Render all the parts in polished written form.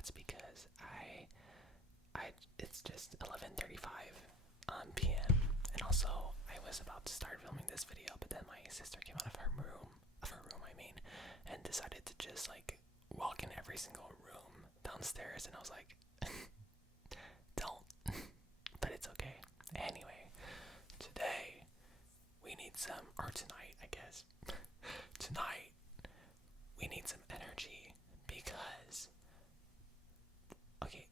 that's because it's just 11:35 p.m. and also I was about to start filming this video, but then my sister came out of her room, I mean, and decided to just like walk in every single room downstairs, and I was like, don't, but it's okay. Anyway, today we need some, or tonight, I guess, tonight we need some energy because, okay,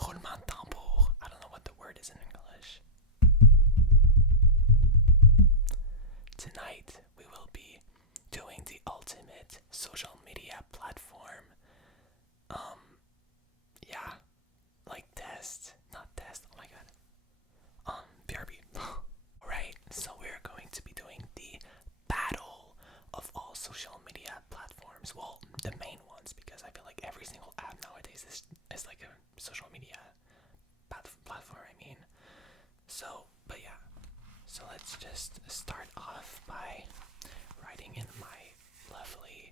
roulement tambour, I don't know what the word is in English. Tonight we will be doing the ultimate social media platform. Yeah, like not test, oh my god. BRB. Alright, so we're going to be doing the battle of all social media platforms. Well, the main ones, because I feel like every single app nowadays is like a social media platform, I mean. So, but yeah. So let's just start off by writing in my lovely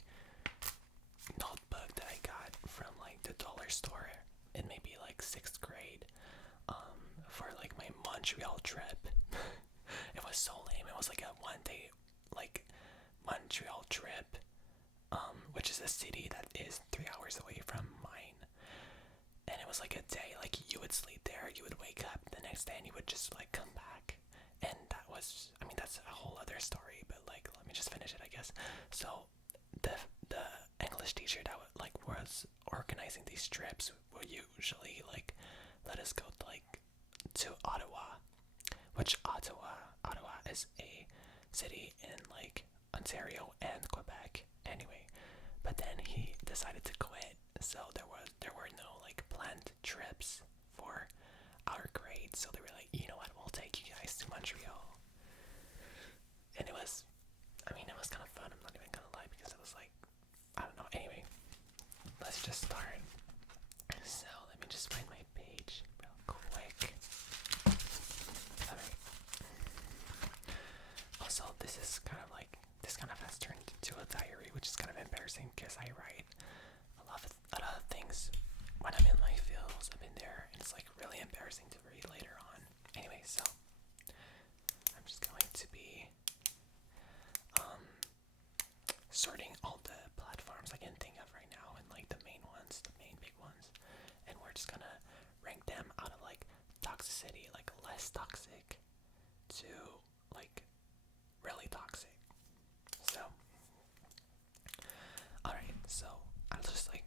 notebook that I got from like the dollar store in maybe like 6th grade, for like my Montreal trip. It was so lame. It was like a 1-day like Montreal trip, which is a city that is 3 hours away from mine. And it was like a day, like you would sleep there, you would wake up the next day, and you would just like come back. And that was, I mean, that's a whole other story, but like, let me just finish it, I guess. So the English teacher that was organizing these trips would usually like let us go to Ottawa, which Ottawa is a city in like Ontario and Quebec anyway. But then he decided to quit, so there were no like planned trips for our grade. So they were like, you know what, we'll take you guys to Montreal. And it was kind of fun, I'm not even gonna lie, because it was like, I don't know. Anyway, let's just start. So let me just find my page real quick. Alright. Also, this kind of has turned into a diary, which is kind of embarrassing because I write a lot of things when I'm in my feels. I'm in there, and it's like really embarrassing to read later on. Anyway, so I'm just going to be sorting all the platforms I can think of right now, and like the main big ones, and we're just gonna rank them out of like toxicity, like less toxic to like really toxic. So, alright, so I'll just like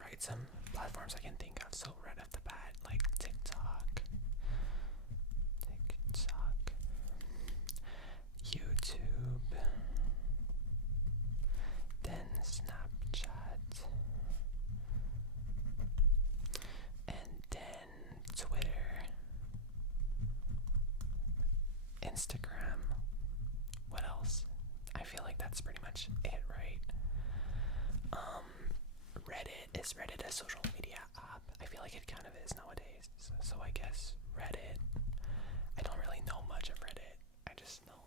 write some platforms I can think of. So right off the bat, like TikTok, YouTube, then Snapchat, and then Twitter, Instagram. What else? I feel like that's pretty much it, right? Reddit a social media app? I feel like it kind of is nowadays. So I guess Reddit. I don't really know much of Reddit. I just know,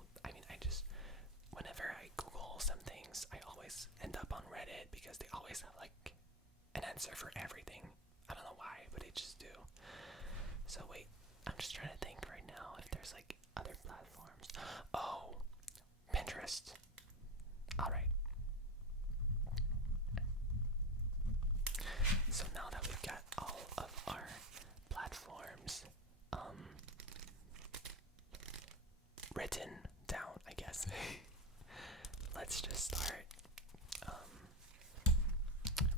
whenever I Google some things, I always end up on Reddit because they always have like an answer for everything. I don't know why, but they just do. So wait, I'm just trying to think right now if there's like other platforms. Oh, Pinterest. Alright. So now that we've got all of our platforms written down, I guess, let's just start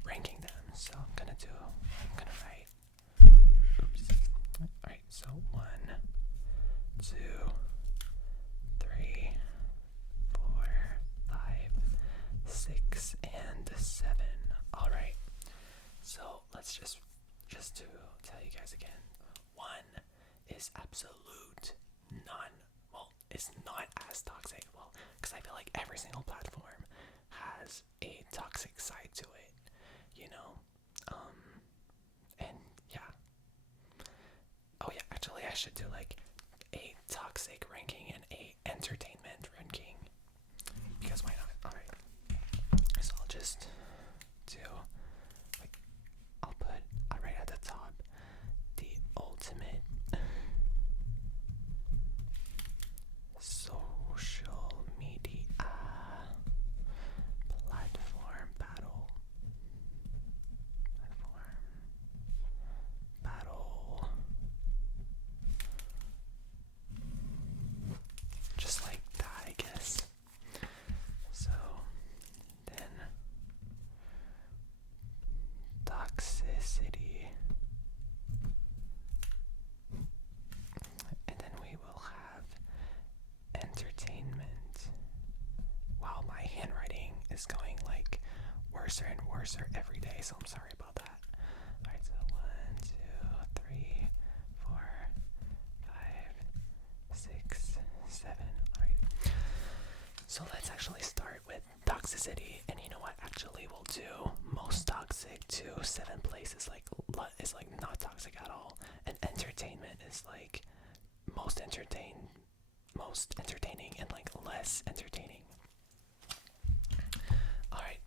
ranking them. So I'm gonna write, alright, so 1, 2, 3, 4, 5, 6, and 7. Alright, so let's just to tell you guys again, 1 is absolute it's not as toxic. Well, because I feel like every single platform has a toxic side to it, you know? And yeah. Oh yeah, actually I should do like a toxic ranking and a entertainment ranking, because why not? Alright. So I'll just do, wait, coarser every day, so I'm sorry about that. Alright, so 1, 2, 3, 4, 5, 6, 7. Alright. So let's actually start with toxicity. And you know what? Actually, we'll do most toxic to 7 places. Is like not toxic at all. And entertainment is like most entertaining, and like less entertaining. Alright,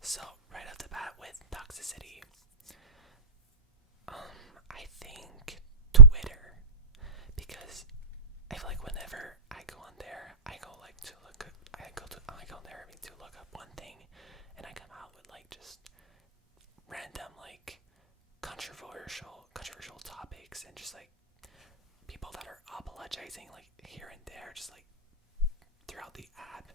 so right off the bat with toxicity, I think Twitter, because I feel like whenever I go on there, I go there to look up one thing, and I come out with like just random like controversial topics, and just like people that are apologizing like here and there, just like throughout the app,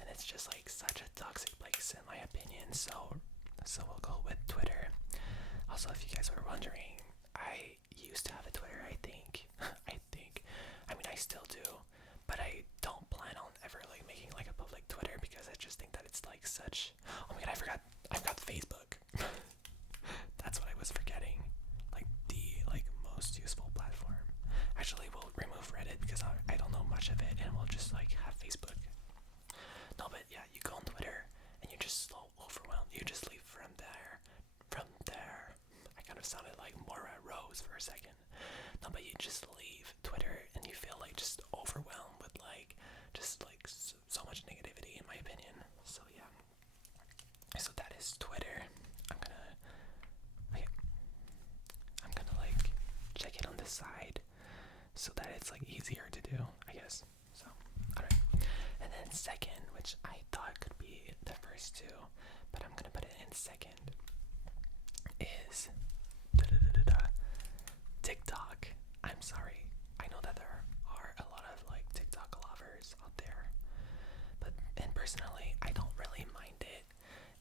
and it's just like such a toxic place in my opinion. So we'll go with Twitter. Also, if you guys were wondering, I used to have a Twitter. I mean, I still do, but I don't plan on ever like making like a public Twitter, because I just think that it's like such. Oh my god, I've got Facebook. That's what I was forgetting. Like the most useful platform. Actually, we'll remove Reddit because I don't know much of it, and we'll just like have Facebook. No, but yeah, you go on Twitter and you're just so overwhelmed. You just leave from there. I kind of sounded like Maura Rose for a second. No, but you just leave Twitter and you feel like just overwhelmed with like just like so much negativity, in my opinion. So yeah. So that is Twitter. I'm gonna like check it on the side so that it's like easier to do, I guess. So, alright. And then second, which I thought could be the first two, but I'm gonna put it in second, is TikTok. I'm sorry. I know that there are a lot of like TikTok lovers out there, and personally, I don't really mind it.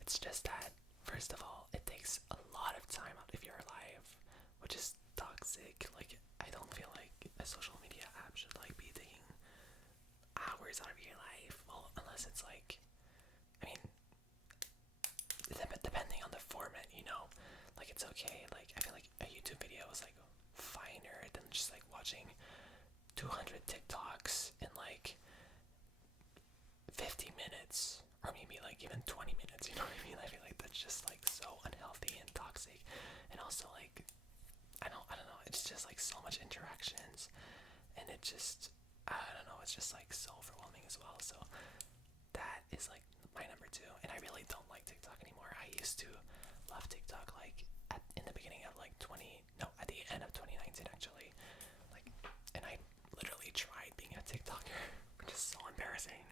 It's just that, first of all, it takes a lot of time out of your life, which is toxic. Like, I don't feel like a social media app should like be taking hours out of your life. Well, unless it's like, I mean, depending on the format, like it's okay. Like, I feel like a YouTube video is like finer than just like watching 200 TikToks in like 50 minutes, or maybe like even 20 minutes, you know what I mean? I feel like that's just like so unhealthy and toxic. And also like, I don't know, it's just like so much interactions, and it just, I don't know, it's just like so overwhelming as well. So that is like my number 2, and I really don't like TikTok anymore. I used to love TikTok like in the beginning of like at the end of 2019 actually, like, and I literally tried being a TikToker, which is so embarrassing.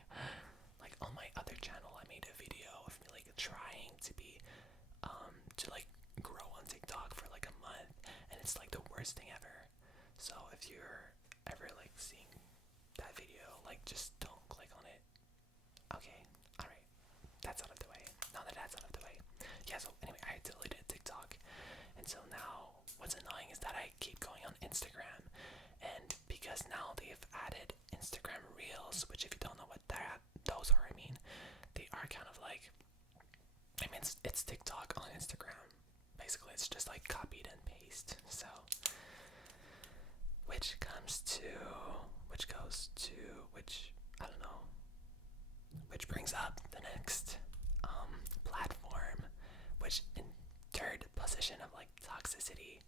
Like on my other channel, I made a video of me like trying to be to like grow on TikTok for like a month, and it's like the worst thing ever. So if you're ever like seeing that video, like just don't click on it. Okay, alright. That's out of the way. Now that that's out of the way. Yeah, so anyway, I deleted TikTok. And so now what's annoying is that I keep going on Instagram. And because now they've added Instagram Reels, which if you don't know what those are, I mean, they are kind of like, I mean, it's TikTok on Instagram. Basically, it's just like copied and paste. So, which I don't know, which brings up the next platform, which in third position of like toxicity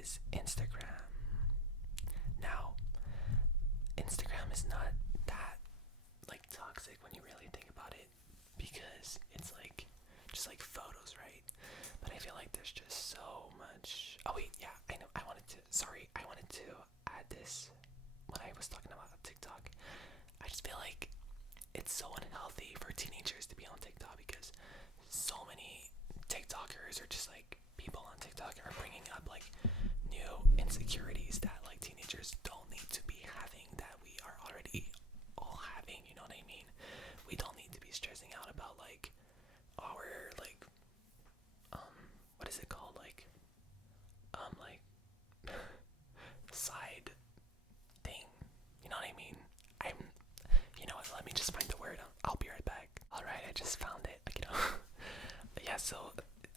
is Instagram. Now, Instagram is not that like toxic when you really think about it, because it's like just like photos, right? But I feel like there's just so much. Oh wait, yeah, I know. I wanted to add this when I was talking about TikTok. I just feel like it's so unhealthy for teenagers to be on TikTok, because so many TikTokers, or just like people on TikTok, are bringing up like new insecurities that like teenagers don't need to be having, that we are already all having, you know what I mean? We don't need to be stressing out about like our like what is it called, like side thing, you know what I mean? You know what, let me just find the word. I'll be right back. Alright, I just found it.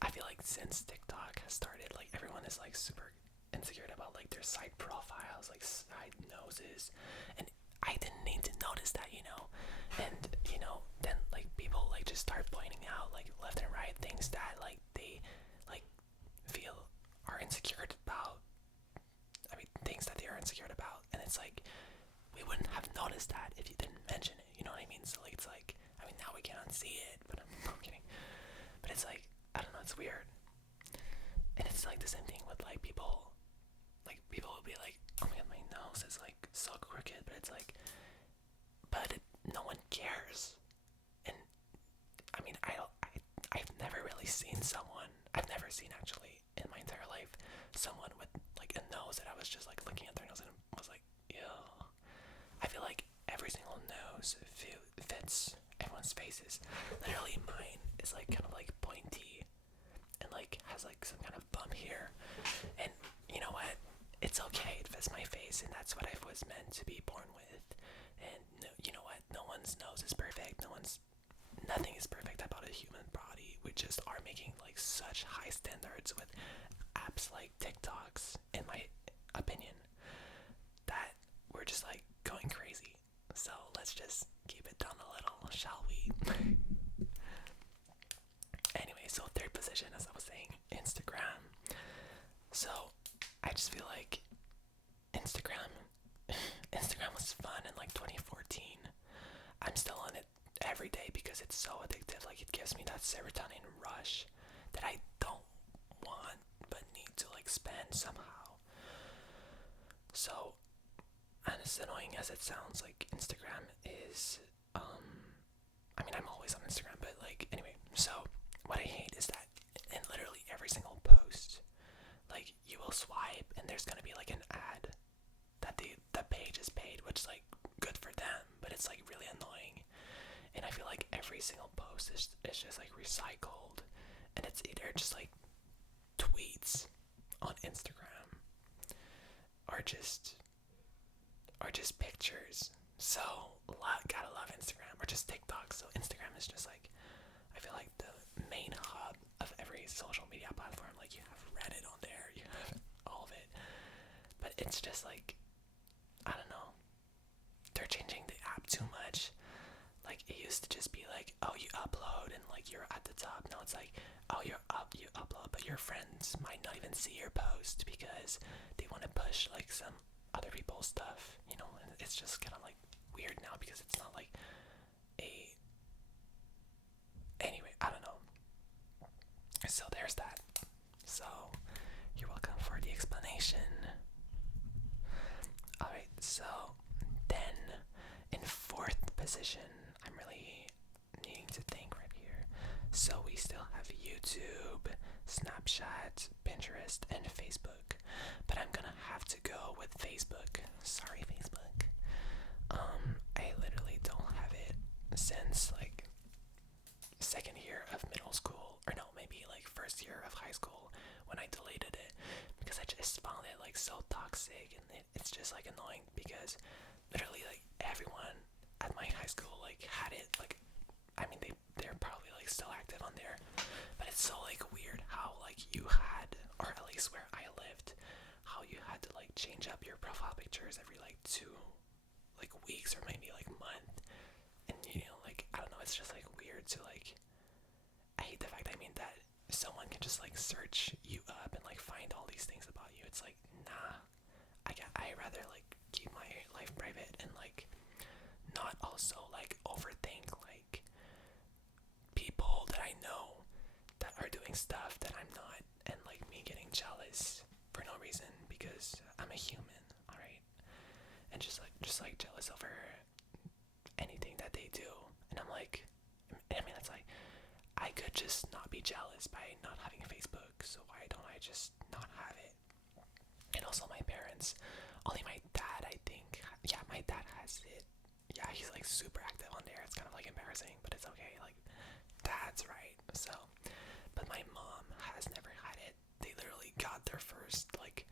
I feel like since TikTok has started, like everyone is like super insecure about like their side profiles, like side noses, and I didn't need to notice that, and then like people like just start pointing out like left and right things that like they like feel are insecure about. I mean, things that they are insecure about, and it's like we wouldn't have noticed that if you didn't mention it. You know what I mean? So like it's like I mean now we can unsee it, but I'm kidding. But it's like I don't know, it's weird, and it's like the same thing with like people. Like people will be like, "Oh my god, my nose is like so crooked," but it's like, no one cares. And I mean, I've never really seen someone. I've never seen actually in my entire life someone with like a nose that I was just like looking at their nose and was like, ew. I feel like every single nose fits everyone's faces. Literally, mine is like kind of like pointy and like has like some kind of bump here. And you know what? It's okay. It fits my face, and that's what I was meant to be born with. And you know what? No one's nose is perfect. Nothing is perfect about a human body. We just are making like such high standards with apps like TikToks, in my opinion, that we're just like going crazy. So let's just keep it down a little, shall we? Anyway, so third position, as I was saying, Instagram. So I just feel like Instagram Instagram was fun in like 2014. I'm still on it every day because it's so addictive. Like it gives me that serotonin rush that I don't want but need to like spend somehow. So, and as annoying as it sounds, like Instagram is I mean I'm always on Instagram, but like anyway, so what I hate is that in literally every single post, like you will swipe and there's gonna be like an ad that the page is paid, which is like good for them, but it's like really annoying. And I feel like every single post is just like recycled, and it's either just like tweets on Instagram or just pictures. So gotta love Instagram, or just TikTok. So Instagram is just like I feel like the main hub of every social media platform. Like you have Reddit on there, you have all of it, but it's just like I don't know. They're changing the app too much. Like it used to just be like, oh, you upload and like you're at the top. Now it's like, oh, you upload, but your friends might not even see your post because they want to push like some other people's stuff, and it's just kind of like weird now because it's not like a. Anyway, I don't know. So there's that. So you're welcome for the explanation. Alright, so then in fourth position, I'm really needing to think right here. So we still have YouTube, Snapchat, Pinterest, and Facebook. But I'm gonna have to go with Facebook. Sorry, Facebook. I literally don't have it since like second year of middle school, or no, maybe like first year of high school when I deleted it because I just found it like so toxic, and it's just like annoying because literally like everyone at my high school like had it. Like I mean they're probably like still active on there, but it's so like weird how like you had, or at least where I lived, how you had to like change up your profile pictures every like 2 like weeks or maybe like month. And like I don't know, it's just like weird to like I hate the fact that someone can just like search you up and like find all these things about you. It's like nah, I rather like keep my life private and like not also like overthink like people that I know that are doing stuff that I'm not, and like me getting jealous for no reason because I'm a human, alright? And just like jealous over anything that they do. And I'm like, I mean, it's like I could just not be jealous by not having Facebook, so why don't I just not have it? And also my parents, only my dad, I think, yeah, my dad has it. Yeah, he's like super active on there. It's kind of like embarrassing, but it's okay. Like, dad's right. So, but my mom has never had it. They literally got their first like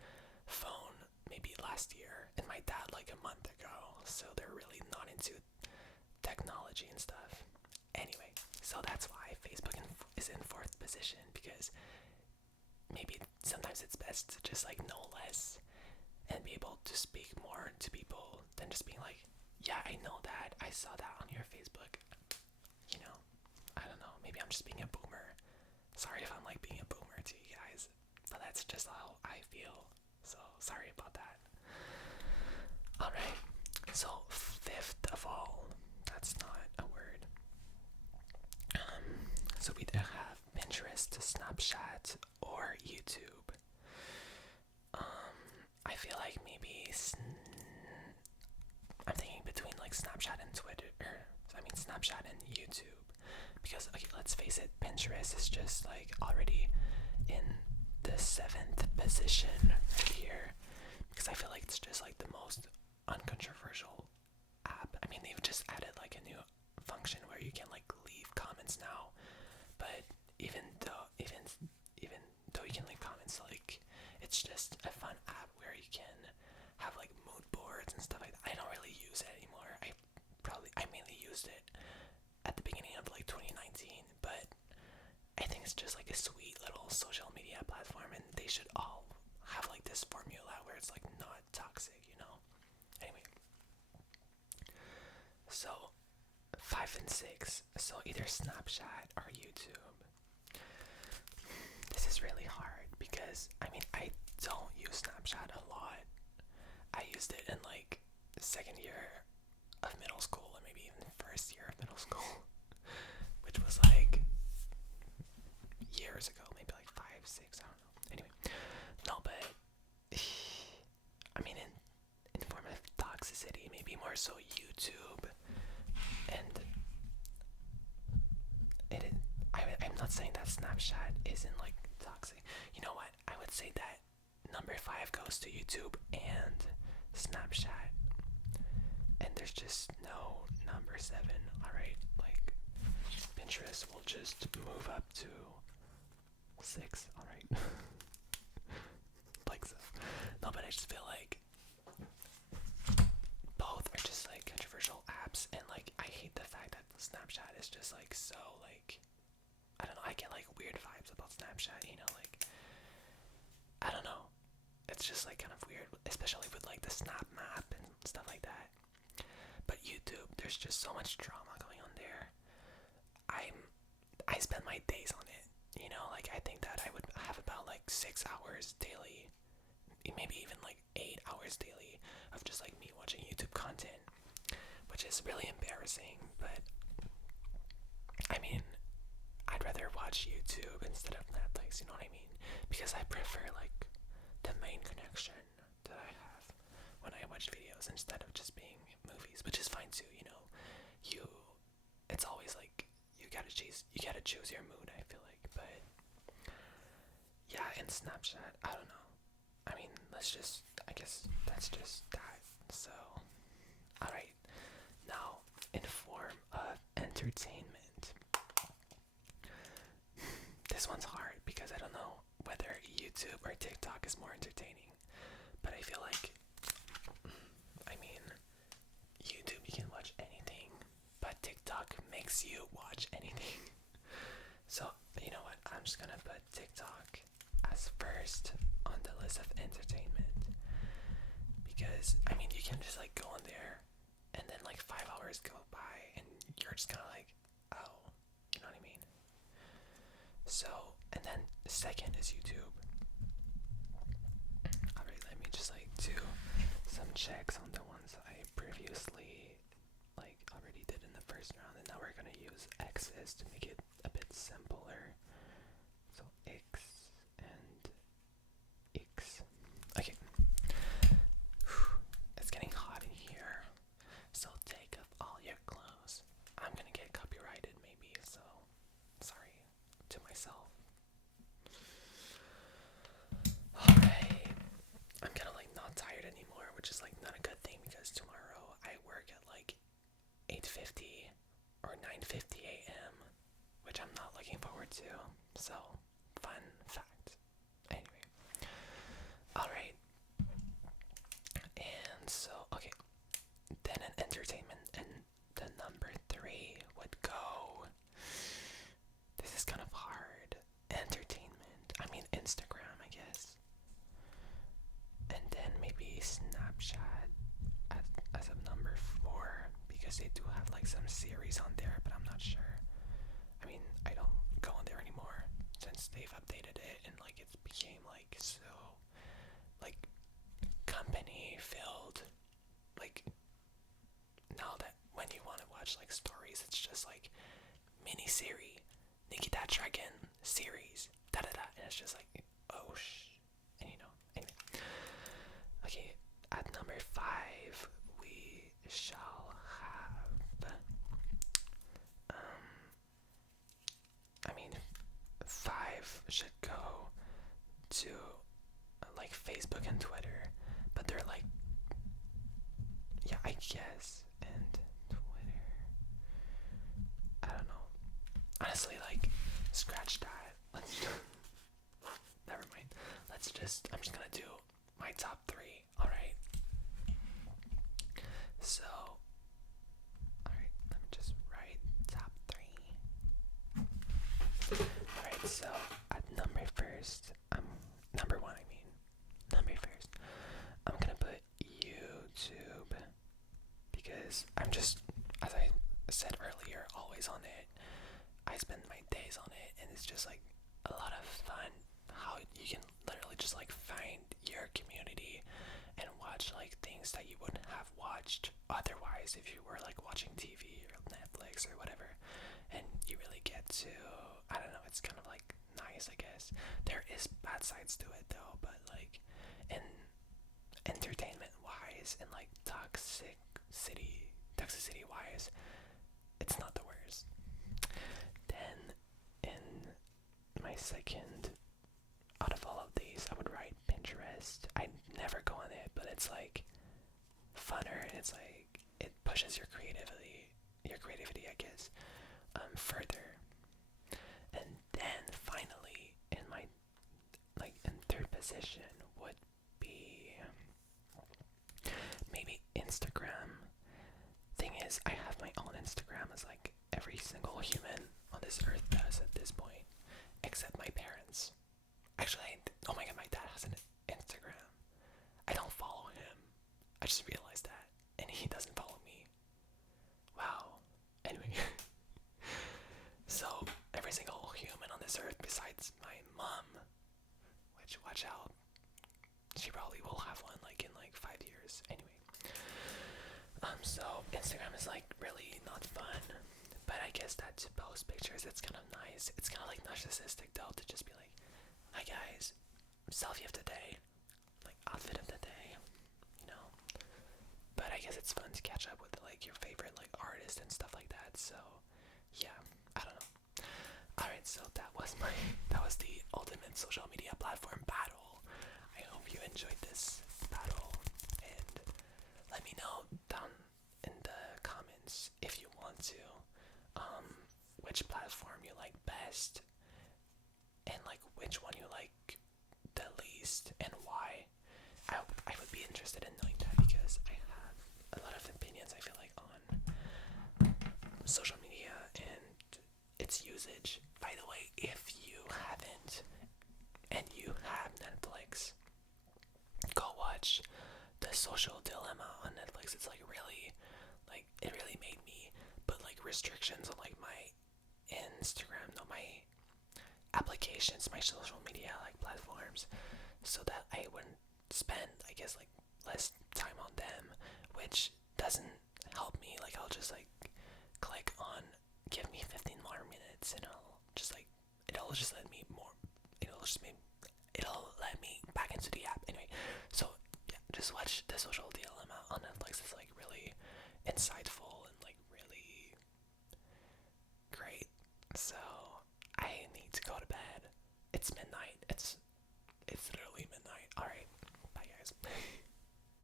phone maybe last year, and my dad like a month ago. So they're really not into technology and stuff. Anyway, so that's why Facebook is in fourth position, because maybe sometimes it's best to just like know less and be able to speak more to people than just being like, yeah, I know that, I saw that on your Facebook. You know, I don't know, maybe I'm just being a boomer. Sorry if I'm like being a boomer to you guys, but that's just how I feel. So sorry about that. Alright, so fifth of all, that's not a word. So we either have Pinterest, Snapchat, or YouTube. I feel like maybe I'm thinking between like Snapchat and Twitter, Snapchat and YouTube, because okay, let's face it, Pinterest is just like already in the 7th position here, because I feel like it's just like the most uncontroversial app. I mean, they've just added like a new function where you can like leave comments now, but even though you can leave comments, like it's just a fun app where you can have like mood boards and stuff like that. I don't really use it anymore. I mainly used it at the beginning of like 2019, but I think it's just like a sweet little social media platform, and they should all have like this formula where it's like not toxic, you know? Anyway, so 5 and 6, so either Snapchat or YouTube. This is really hard because I don't use Snapchat a lot. I used it in like the 2nd year of middle school, or maybe even the 1st year of middle school, which was like years ago, maybe like 5, 6, I don't know. Anyway, no, but in form of toxicity, maybe more so YouTube, and I'm not saying that Snapchat isn't like toxic. You know what? I would say that number 5 goes to YouTube and Snapchat, and there's just no number 7. All right, like Pinterest will just move up to 6. All right, like so. No, but I just feel like both are just like controversial apps, and like I hate the fact that Snapchat is just like so like, I don't know, I get like weird vibes about Snapchat, you know, like I don't know, it's just like kind of weird, especially with like the Snap Map and stuff like that. But YouTube, there's just so much drama going on there. I spend my days on it, you know, like I think that I would have about like 6 hours daily, maybe even like 8 hours daily of just like me watching YouTube content, which is really embarrassing, but I mean, I'd rather watch YouTube instead of Netflix, you know what I mean? Because I prefer like the main connection that I have when I watch videos instead of just being movies, which is fine too, you know. It's always like you gotta choose your mood, I feel like. But yeah, and Snapchat, I don't know. I guess that's just that. So, alright, now in form of entertainment. This one's hard because I don't know whether YouTube or TikTok is more entertaining, but I feel like, YouTube you can watch anything, but TikTok makes you watch anything. So, you know what, I'm just gonna put TikTok as first on the list of entertainment, because, you can just like go on there and then like 5 hours go by and you're just kind of like, oh, you know what I mean? So, and then the second is YouTube. Alright, let me just like do some checks on the ones I previously like already did in the first round, and now we're gonna use X's to make it a bit simpler. So X and X. Okay. It's getting hot in here, so take off all your clothes. I'm gonna get copyrighted maybe, so sorry to myself. Alright, I'm kind of like not tired anymore, which is like not a good thing, because tomorrow I work at like 8:50 or 9:50 a.m., which I'm not looking forward to. So, fun fact. Anyway, alright. And so, okay. Then in entertainment, and the number 3 would go. This is kind of hard. Entertainment. Instagram. guess they do have like some series on there, but I'm not sure. I mean, I don't go on there anymore since they've updated it and like it became like so like company filled. Like now that when you want to watch like stories, it's just like mini series, Nikita Dragon series, da da da, and it's just like oh and you know anyway. Okay, at number 5 we shall have I mean 5 should go to like Facebook and Twitter, but they're like yeah I guess and Twitter. I don't know. Honestly, like scratch that. Let's never mind. I'm just gonna do my top 3. All right. So, all right. Let me just write top 3. All right. So at number 1. I mean, number first. I'm gonna put YouTube because I'm just, as I said earlier, always on it. I spend my days on it, and it's just like a lot of fun. How you can literally just like find your community and watch like things that you wouldn't have watched otherwise if you were like watching TV or Netflix or whatever. And you really get to, I don't know, it's kind of like nice, I guess. There is bad sides to it though, but like in entertainment wise and like toxicity wise, it's not the worst. Then in my second out of all of these, I would write Pinterest. I never go on it, but it's like funner and it's like it pushes your creativity I guess further. And then finally in my like in third position would be maybe Instagram. Thing is, I have my own Instagram as like every single human on this earth does at this point, except my parents. Actually, oh my god, my dad has an Instagram. I don't follow him. I just realized that, and he doesn't follow me. Wow. Anyway, so every single human on this earth besides my mom, which watch out, she probably will have one like in like 5 years. Anyway. So Instagram is like really not fun, but I guess that to post pictures, it's kind of nice. It's kind of like narcissistic though to just be like, "Hi guys, selfie of the day, like outfit of the day," you know. But I guess it's fun to catch up with like your favorite like artist and stuff like that. So yeah, I don't know. All right, so that was the ultimate social media platform battle. I hope you enjoyed this battle, and let me know down in the comments if you want to which platform you like best and like which one you like the least and why. I would be interested in knowing that because I have a lot of opinions I feel like on social media and its usage. By the way, if you haven't and you have Netflix, go watch The Social Dilemma on Netflix. It's like really, like it really made me put like restrictions on like my Instagram, no, my applications, my social media like platforms, so that I wouldn't spend, I guess, like less time on them, which doesn't help me. Like I'll just like click on give me 15 more minutes and it'll just let me more, it'll just